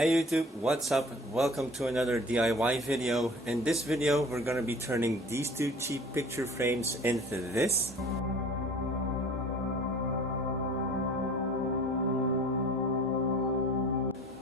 Hey YouTube, what's up? Welcome to another DIY video. In this video we're going to be turning these two cheap picture frames into this.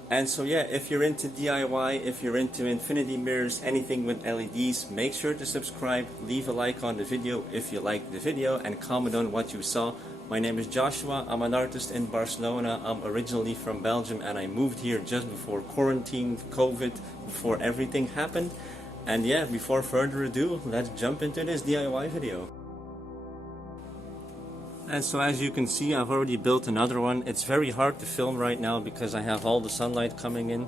And so yeah, if you're into DIY, if you're into infinity mirrors, anything with LEDs, make sure to subscribe, leave a like on the video if you liked the video, and comment on what you saw. My name is Joshua, I'm an artist in Barcelona. I'm originally from Belgium and I moved here just before quarantine, COVID, before everything happened. And yeah, before further ado, let's jump into this DIY video. And so as you can see, I've already built another one. It's very hard to film right now because I have all the sunlight coming in.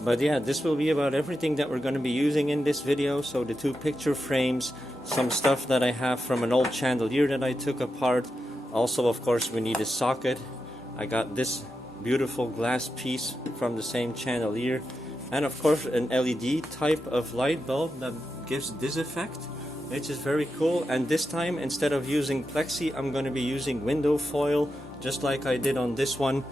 But yeah, this will be about everything that we're going to be using in this video. So the two picture frames, some stuff that I have from an old chandelier that I took apart. Also, of course, we need a socket. I got this beautiful glass piece from the same chandelier. And of course, an LED type of light bulb that gives this effect, which is very cool. And this time, instead of using plexi, I'm going to be using window foil, just like I did on this one.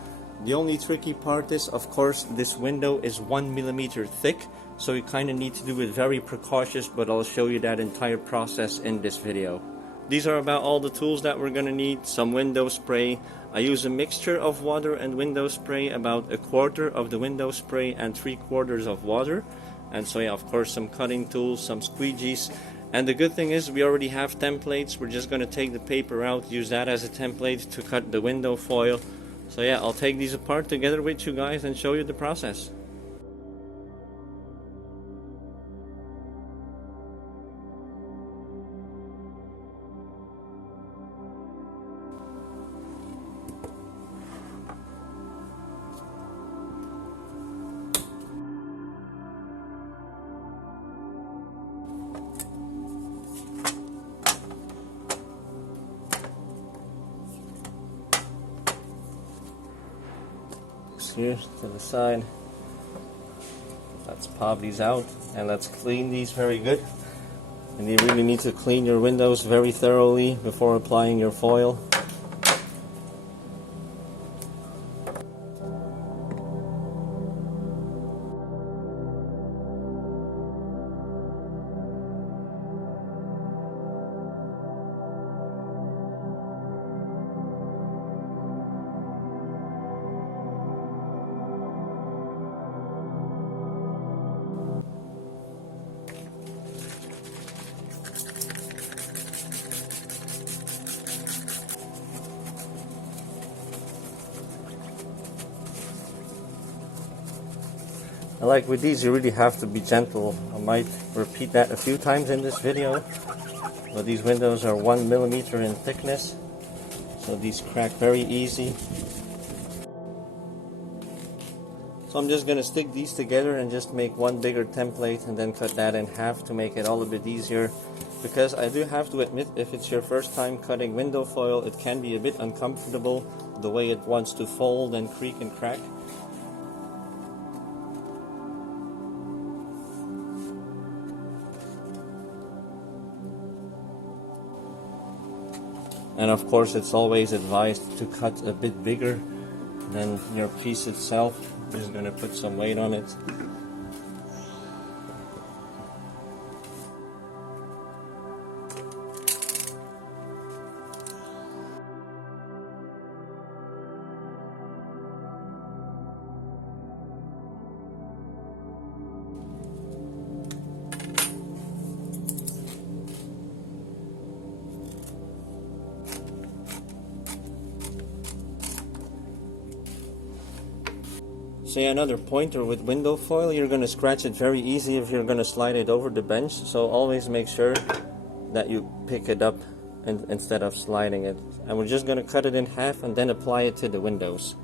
The only tricky part is, of course, this window is 1 millimeter thick, so you kind of need to do it very precautious, but I'll show you that entire process in this video. These are about all the tools that we're going to need. Some window spray. I use a mixture of water and window spray, about 1/4 of the window spray and 3/4 of water. And so yeah, of course, some cutting tools, some squeegees. And the good thing is we already have templates. We're just going to take the paper out, use that as a template to cut the window foil. So yeah, I'll take these apart together with you guys and show you the process. Here to the side. Let's pop these out and let's clean these very good. And you really need to clean your windows very thoroughly before applying your foil. Like with these, you really have to be gentle. I might repeat that a few times in this video, but these windows are 1 millimeter in thickness, so these crack very easy. So I'm just going to stick these together and just make one bigger template and then cut that in half to make it all a bit easier. Because I do have to admit, if it's your first time cutting window foil, it can be a bit uncomfortable the way it wants to fold and creak and crack. And of course, it's always advised to cut a bit bigger than your piece itself. I'm just going to put some weight on it. So yeah, another pointer with window foil, you're going to scratch it very easy if you're going to slide it over the bench. So always make sure that you pick it up instead of sliding it. And we're just going to cut it in half and then apply it to the windows.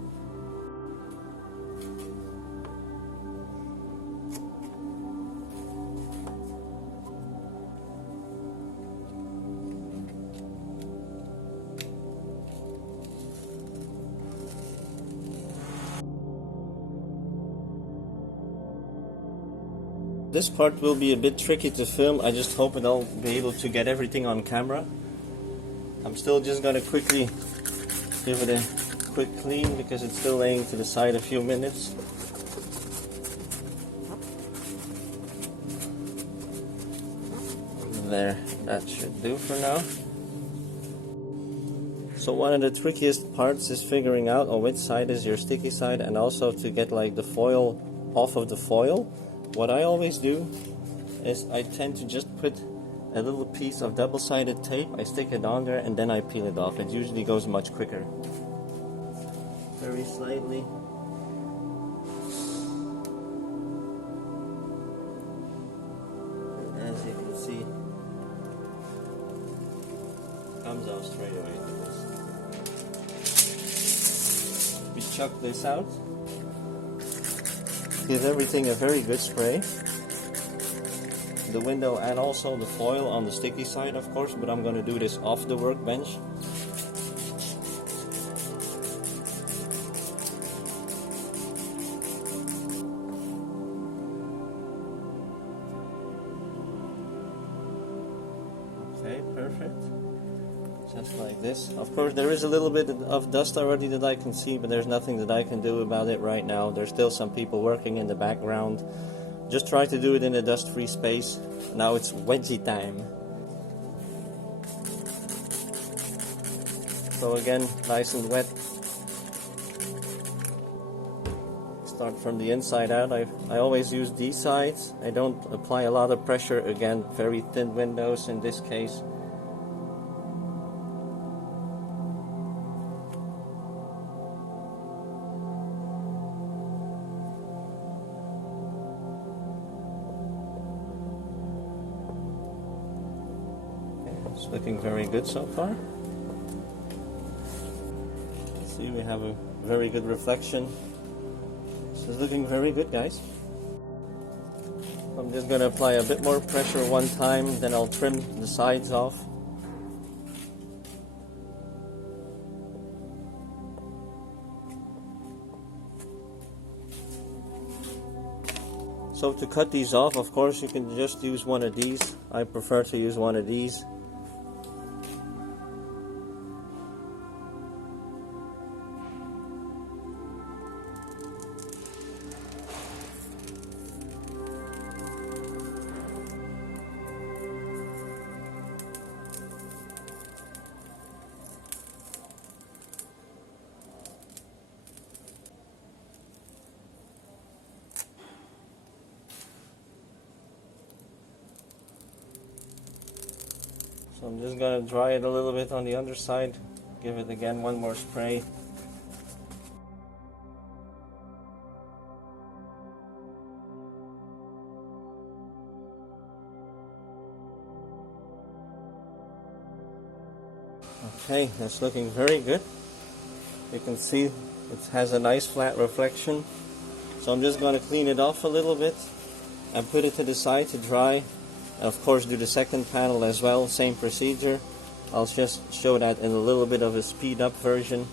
This part will be a bit tricky to film. I just hope that I'll be able to get everything on camera. I'm still just gonna quickly give it a quick clean because it's still laying to the side a few minutes. There, that should do for now. So one of the trickiest parts is figuring out on which side is your sticky side, and also to get like the foil off of the foil. What I always do is I tend to just put a little piece of double-sided tape, I stick it on there, and then I peel it off. It usually goes much quicker. Very slightly. And as you can see, it comes out straight away. We chuck this out. Give everything a very good spray. The window and also the foil on the sticky side, of course, but I'm going to do this off the workbench. Okay, perfect. Just like this. Of course, there is a little bit of dust already that I can see, but there's nothing that I can do about it right now. There's still some people working in the background. Just try to do it in a dust-free space. Now it's wedgie time. So again, nice and wet. Start from the inside out. I always use these sides. I don't apply a lot of pressure. Again, very thin windows in this case. It's looking very good so far. See, we have a very good reflection. This is looking very good, guys. I'm just going to apply a bit more pressure one time, then I'll trim the sides off. So to cut these off, of course, you can just use one of these. I prefer to use one of these. So I'm just going to dry it a little bit on the underside. Give it again one more spray. Okay, that's looking very good. You can see it has a nice flat reflection. So I'm just going to clean it off a little bit and put it to the side to dry. And of course do the second panel as well, same procedure. I'll just show that in a little bit of a speed up version.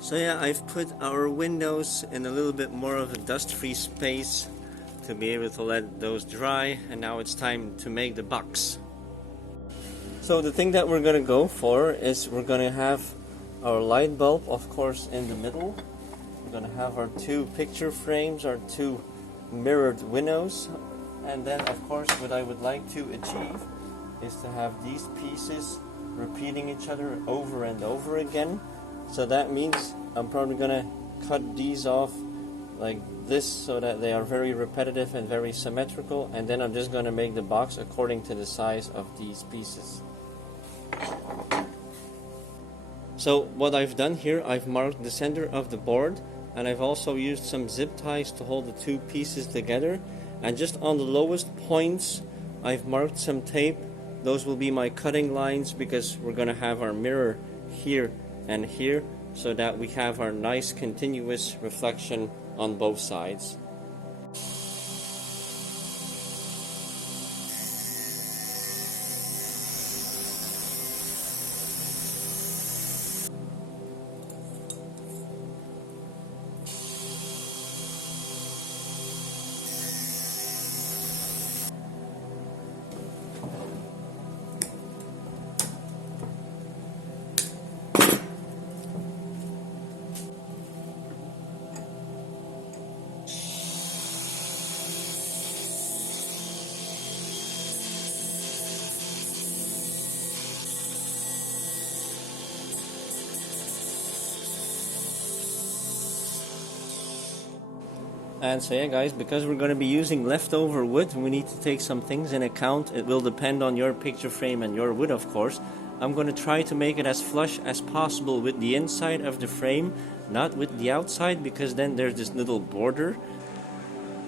So yeah, I've put our windows in a little bit more of a dust-free space to be able to let those dry, and now it's time to make the box. So the thing that we're going to go for is we're going to have our light bulb, of course, in the middle. We're going to have our two picture frames, our two mirrored windows, and then of course what I would like to achieve is to have these pieces repeating each other over and over again. So that means I'm probably gonna cut these off like this so that they are very repetitive and very symmetrical, and then I'm just gonna make the box according to the size of these pieces. So what I've done here, I've marked the center of the board, and I've also used some zip ties to hold the two pieces together. And just on the lowest points, I've marked some tape. Those will be my cutting lines, because we're going to have our mirror here and here, so that we have our nice continuous reflection on both sides. And so yeah guys, because we're going to be using leftover wood, we need to take some things in account. It will depend on your picture frame and your wood, of course. I'm going to try to make it as flush as possible with the inside of the frame, not with the outside, because then there's this little border.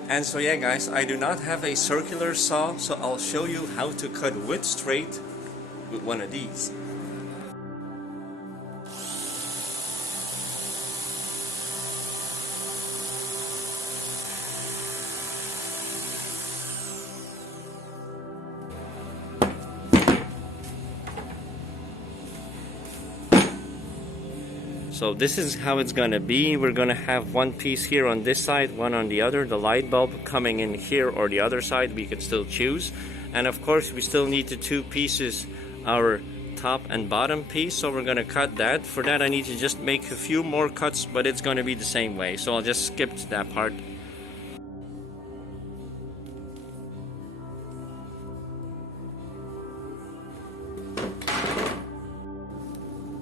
And so yeah guys, I do not have a circular saw, so I'll show you how to cut wood straight with one of these. So this is how it's gonna be. We're gonna have one piece here on this side, one on the other, the light bulb coming in here or the other side, we can still choose. And of course we still need the two pieces, our top and bottom piece, so we're gonna cut that. For that I need to just make a few more cuts, but it's gonna be the same way, so I'll just skip that part.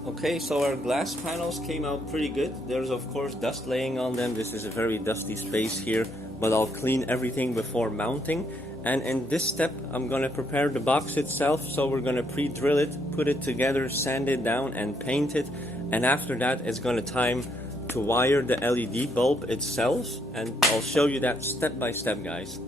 Okay, so our glass panels came out pretty good. There's of course dust laying on them. This is a very dusty space here, but I'll clean everything before mounting. And in this step, I'm gonna prepare the box itself. So we're gonna pre-drill it, put it together, sand it down and paint it. And after that, it's gonna time to wire the LED bulb itself. And I'll show you that step by step, guys.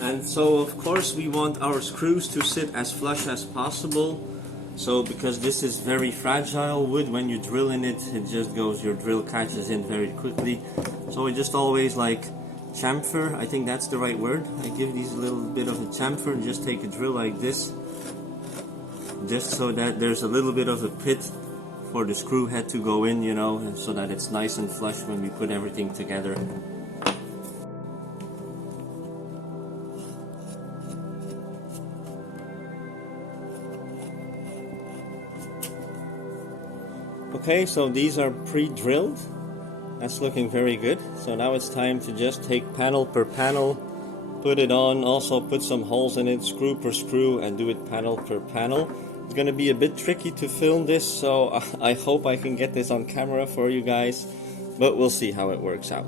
And so of course we want our screws to sit as flush as possible. So because this is very fragile wood, when you drill in it, it just goes, your drill catches in very quickly. So we just always like chamfer, I think that's the right word. I give these a little bit of a chamfer and just take a drill like this. Just so that there's a little bit of a pit for the screw head to go in, you know, and so that it's nice and flush when we put everything together. Okay, so these are pre-drilled. That's looking very good. So now it's time to just take panel per panel, put it on, also put some holes in it, screw per screw, and do it panel per panel. It's gonna be a bit tricky to film this, so I hope I can get this on camera for you guys, but we'll see how it works out.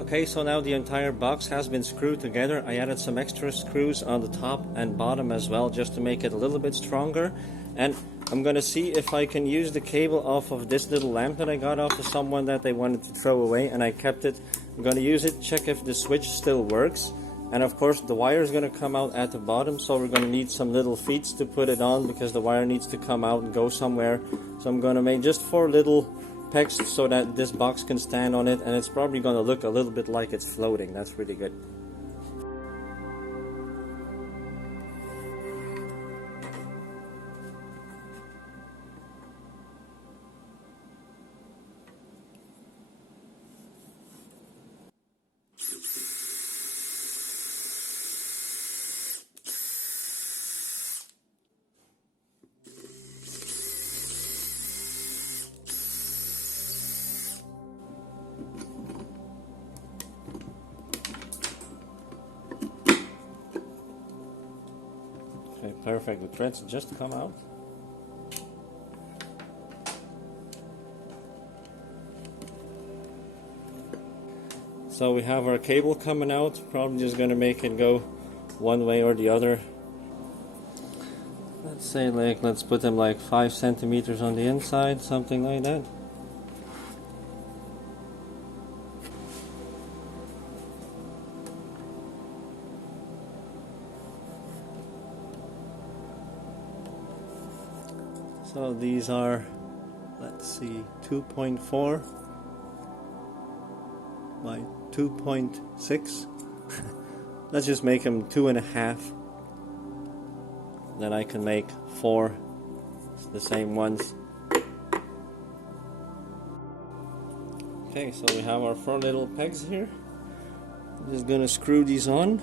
Okay, so now the entire box has been screwed together. I added some extra screws on the top and bottom as well, just to make it a little bit stronger. And I'm gonna see if I can use the cable off of this little lamp that I got off of someone that they wanted to throw away, and I kept it. I'm gonna use it, check if the switch still works, And of course the wire is going to come out at the bottom, so we're going to need some little feet to put it on because the wire needs to come out and go somewhere. So I'm going to make just 4 little pegs so that this box can stand on it, and it's probably going to look a little bit like it's floating. That's really good. Okay, perfect. The threads just come out. So we have our cable coming out. Probably just gonna make it go one way or the other. Let's say let's put them like 5 centimeters on the inside, something like that. So these are, let's see, 2.4 by 2.6. Let's just make them 2.5. Then I can make 4, the same ones. Okay, so we have our 4 little pegs here. I'm just gonna screw these on.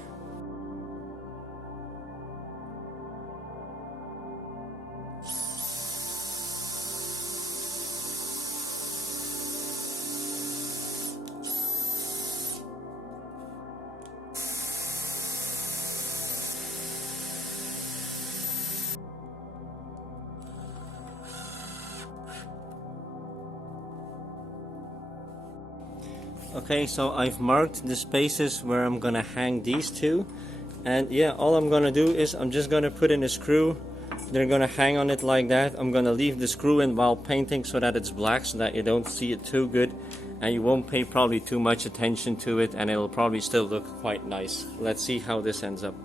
Okay, so I've marked the spaces where I'm gonna hang these two, and yeah, all I'm gonna do is I'm just gonna put in a screw. They're gonna hang on it like that. I'm gonna leave the screw in while painting so that it's black, so that you don't see it too good and you won't pay probably too much attention to it, and it'll probably still look quite nice. Let's see how this ends up.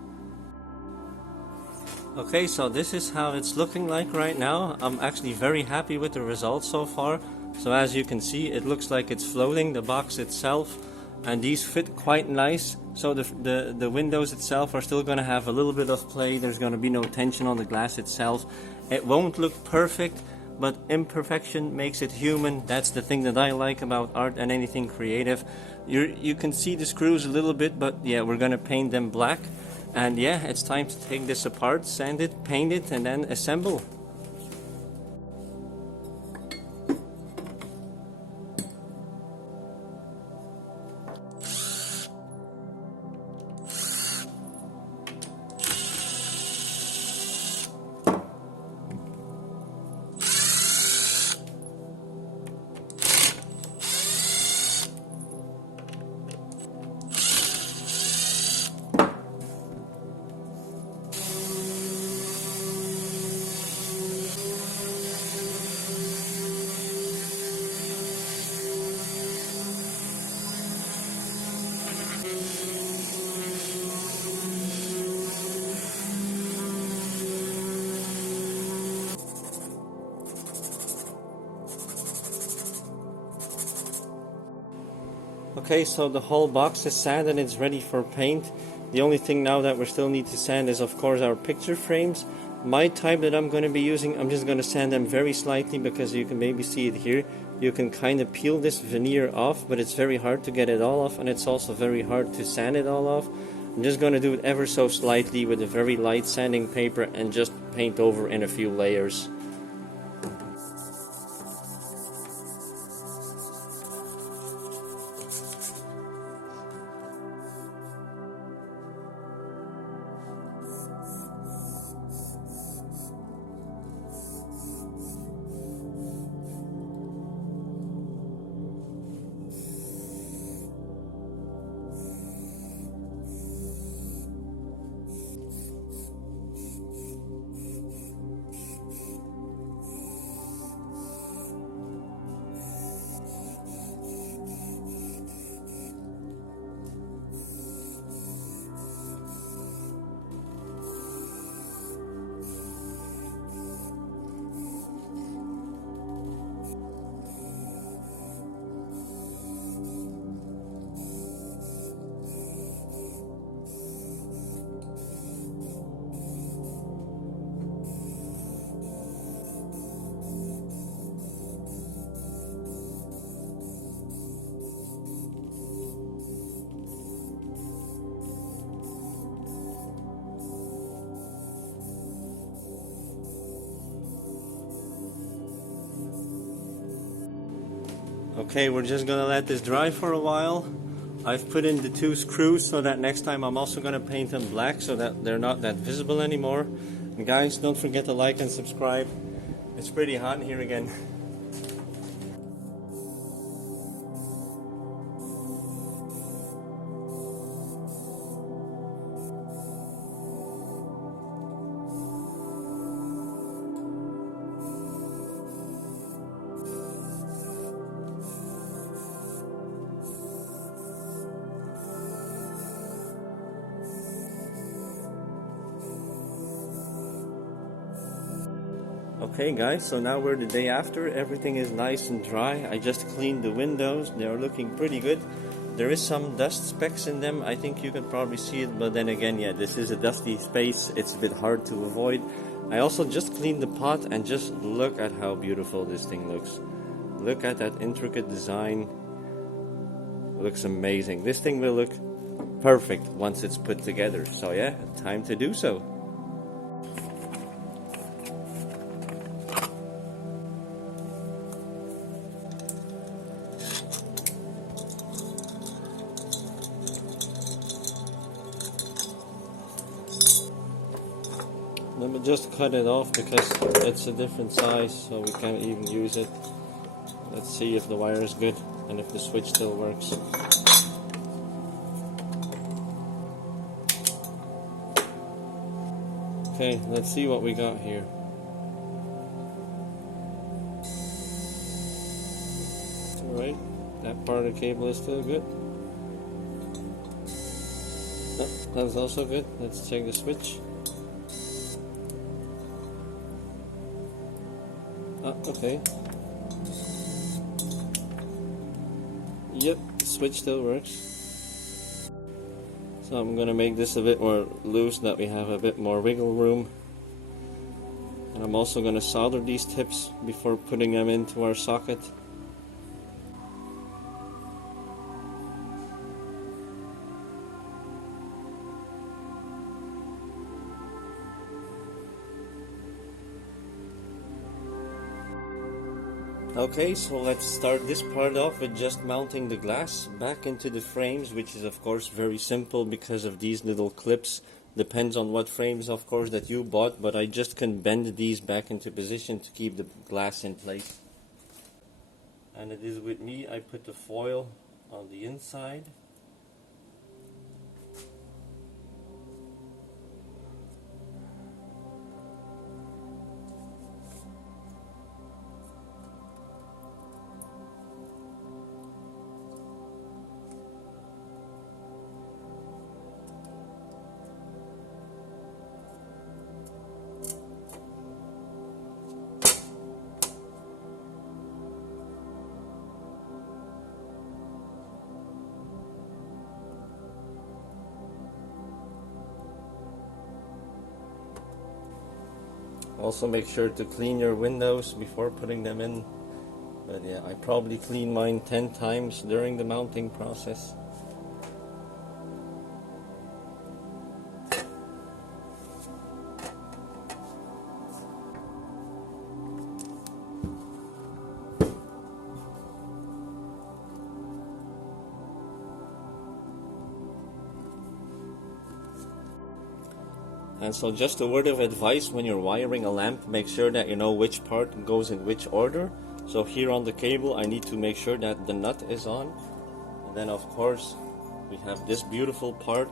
Okay, so this is how it's looking like right now. I'm actually very happy with the results so far. So as you can see, it looks like it's floating, the box itself, and these fit quite nice. So the windows itself are still going to have a little bit of play. There's going to be no tension on the glass itself. It won't look perfect, but imperfection makes it human. That's the thing that I like about art and anything creative. You can see the screws a little bit, but yeah, we're going to paint them black. And yeah, it's time to take this apart, sand it, paint it, and then assemble. Okay, so the whole box is sanded and it's ready for paint. The only thing now that we still need to sand is of course our picture frames. My type that I'm going to be using, I'm just going to sand them very slightly because you can maybe see it here. You can kind of peel this veneer off, but it's very hard to get it all off, and it's also very hard to sand it all off. I'm just going to do it ever so slightly with a very light sanding paper and just paint over in a few layers. Okay, we're just gonna let this dry for a while. I've put in the 2 screws so that next time I'm also gonna paint them black so that they're not that visible anymore. And guys, don't forget to like and subscribe. It's pretty hot in here again. Okay guys, so now we're the day after. Everything is nice and dry. I just cleaned the windows. They're looking pretty good. There is some dust specks in them. I think you can probably see it, but then again, yeah, this is a dusty space. It's a bit hard to avoid. I also just cleaned the pot and just look at how beautiful this thing looks. Look at that intricate design. It looks amazing. This thing will look perfect once it's put together. So yeah, time to do so. Let me just cut it off because it's a different size, so we can't even use it. Let's see if the wire is good and if the switch still works. Okay, let's see what we got here. Alright, that part of the cable is still good. Oh, that's also good. Let's check the switch. Okay. Yep, the switch still works. So I'm gonna make this a bit more loose, that we have a bit more wiggle room. And I'm also gonna solder these tips before putting them into our socket. Okay, so let's start this part off with just mounting the glass back into the frames, which is of course very simple because of these little clips. Depends on what frames of course that you bought, but I just can bend these back into position to keep the glass in place. And it is with me, I put the foil on the inside. Also make sure to clean your windows before putting them in. But yeah, I probably clean mine 10 times during the mounting process. And so just a word of advice, when you're wiring a lamp, make sure that you know which part goes in which order. So here on the cable, I need to make sure that the nut is on. And then of course, we have this beautiful part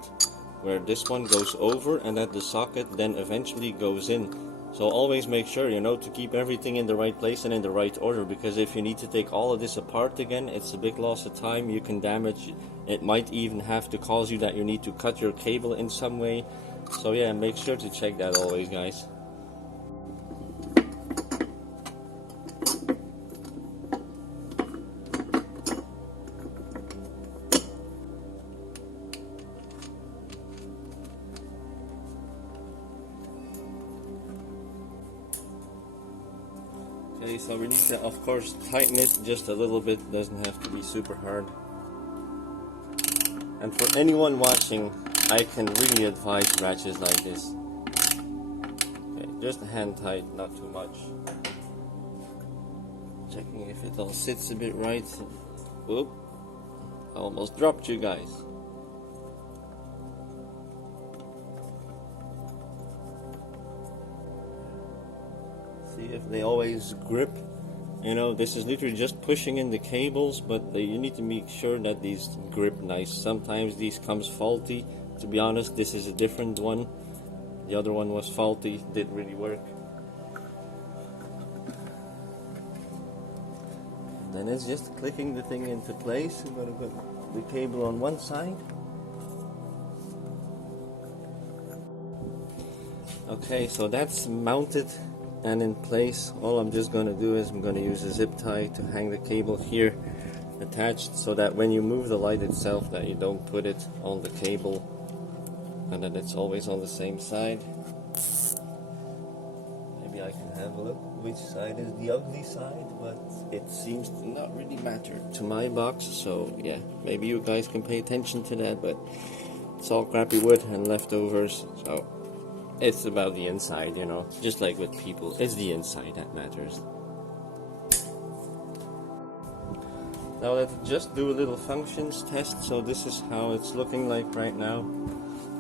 where this one goes over and that the socket then eventually goes in. So always make sure, you know, to keep everything in the right place and in the right order, because if you need to take all of this apart again, it's a big loss of time. You can damage, it might even have to cause you that you need to cut your cable in some way. So yeah, make sure to check that always, guys. Okay, so we need to, of course, tighten it just a little bit. It doesn't have to be super hard. And for anyone watching, I can really advise ratchets like this. Okay, just hand tight, not too much. Checking if it all sits a bit right. Whoop, I almost dropped you guys. See if they always grip. You know, this is literally just pushing in the cables, but you need to make sure that these grip nice. Sometimes these comes faulty. To be honest, this is a different one. The other one was faulty, didn't really work. Then it's just clicking the thing into place. I'm gonna put the cable on one side. Okay, so that's mounted and in place. All I'm just gonna do is I'm gonna use a zip tie to hang the cable here attached, so that when you move the light itself, that you don't put it on the cable, and that it's always on the same side. Maybe I can have a look which side is the ugly side, but it seems to not really matter to my box. So yeah, maybe you guys can pay attention to that, but it's all crappy wood and leftovers, so it's about the inside, you know, just like with people, it's the inside that matters. Now let's just do a little functions test. So this is how it's looking like right now.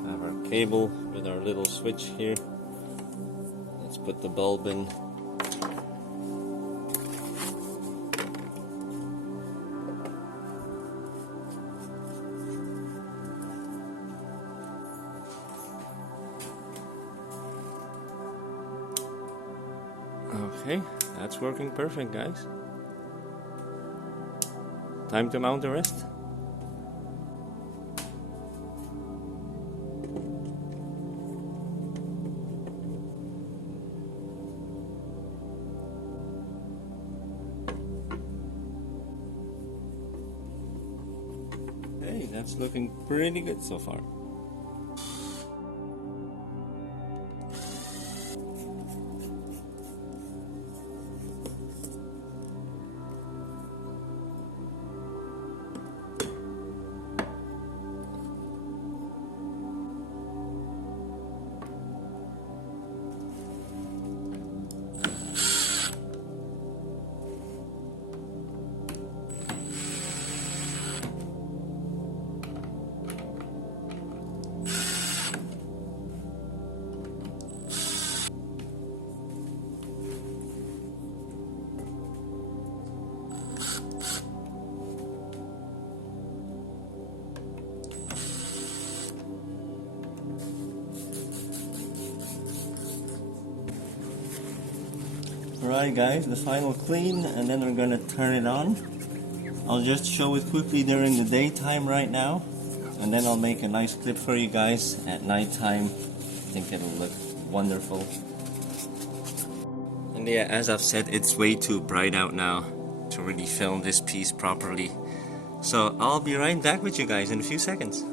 I have our cable with our little switch here. Let's put the bulb in. Okay, that's working perfect, guys. Time to mount the rest. Hey, that's looking pretty good so far. Alright guys, the final clean, and then we're gonna turn it on. I'll just show it quickly during the daytime right now, and then I'll make a nice clip for you guys at nighttime. I think it'll look wonderful. And yeah, as I've said, it's way too bright out now to really film this piece properly. So I'll be right back with you guys in a few seconds.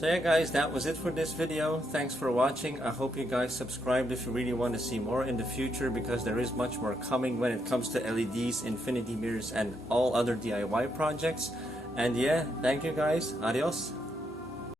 So yeah guys, that was it for this video. Thanks for watching. I hope you guys subscribed if you really want to see more in the future, because there is much more coming when it comes to LEDs, infinity mirrors, and all other DIY projects. And yeah, thank you guys. Adios.